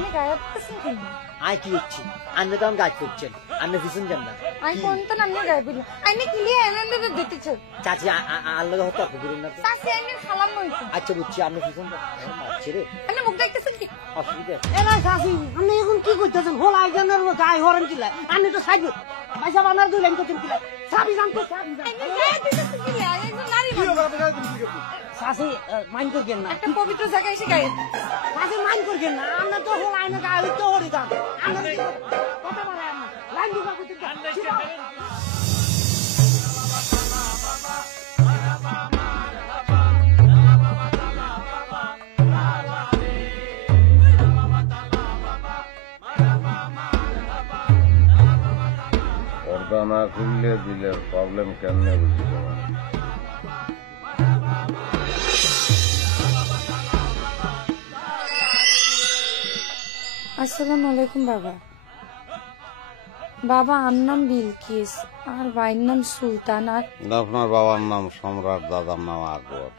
আপনি গায়ে পড়তেছেন কেন? আই কি হচ্ছি আপনি তো গাছ করছেন আপনি পিছন যান না আমি কোন তো নামনি গায়ে পড়লো আইনে কিলিয়ে এনে দিতেছে চাচি আল্লাহ তর্ক করুন না তো। চাচি আইনে খালাম নই তো আচ্ছা বুঝছি আপনি পিছন মারছে রে আইনে মুখ দেখতেছেন কি? অসুবিধা আছে? এরা চাষি আপনি এখন কি করতেছেন হোলা একজনের গায়ে হরেন কিলাই আপনি তো সাইড পয়সা বানার দুই লাইন করছেন কিলাই চাবি জানতো চাবি আইনে গায়ে দিতেছেন কি? আইনে নারী চাষি মাইন্ড করবেন না একটা পবিত্র জায়গায় এসে গায়ে চাষি মাইন্ড করবেন না আমরা তো হোলা আইনে গায়ে হইতে হরি দাম আমরা কথা বলে আমরা লাইন দুকা করতে পর্দা না খুললে দিলের প্রবলেম কেমনে বুঝতে পারে। আসসালামু আলাইকুম বাবা। বাবা আমার নাম বিলকিস আর ভাইয়ের নাম সুলতান আর আপনার বাবার নাম সম্রাট, দাদার নাম আকবর।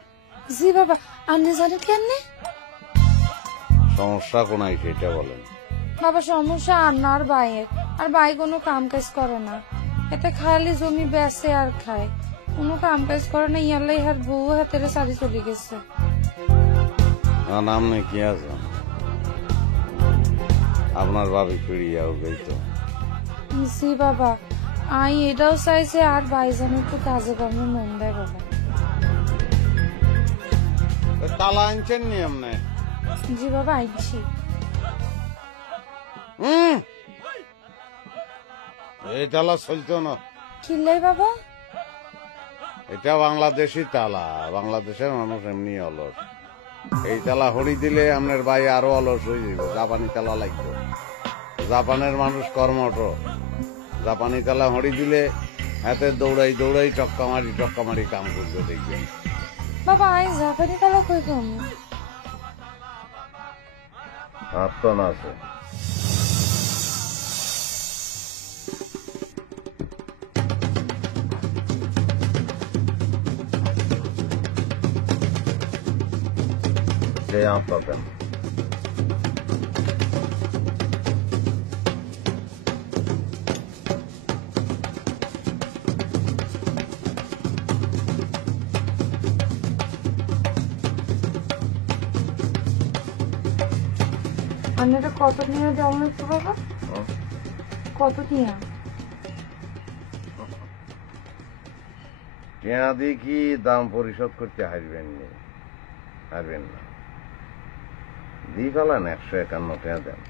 জি বাবা আপনি জানেন কেমনে? সমস্যা কোনায় সেটা বলেন। বাবা সমস্যা আর ভাইয়ের আর ভাই কোনো কাম কাজ করে না, এতে খালি জমি বেচে আর খায়, কোনো কাম কাজ করে না। ইয়াল্লাই হার বউ হাতের সারি চলে গেছে। নাম নেই কি আছে আপনার ভাবি ফিরিয়া গেই তো। জি বাবা আই এটাও চাইছে আর ভাইজান একটু কাজে কর্মে মন দেয় বাবা। তালা আনছেন নি এমনি? জি বাবা আইছি। এই তালা চলতো না। কিল্লাই বাবা? এটা বাংলাদেশি তালা, বাংলাদেশের মানুষ এমনি অলস। এই তালা হরি দিলে আপনার ভাই আরো অলস হয়ে যাবে। জাপানি তালা লাগবে, জাপানের মানুষ কর্মঠ। জাপানি তালা হরি দিলে হাতে দৌড়াই দৌড়াই টক্কা মারি কাম করবে দেখবেন। বাবা আই জাপানি তালা কই কম? আত্মন আছে। যে আপনাদের আপনারা কত নিয়ে যাওয়া হচ্ছে বাবা? কত নিয়ে? টিয়া দিয়ে কি দাম পরিশোধ করতে হারবেন না, দিয়ে ফেলান 151 টাকা দেন।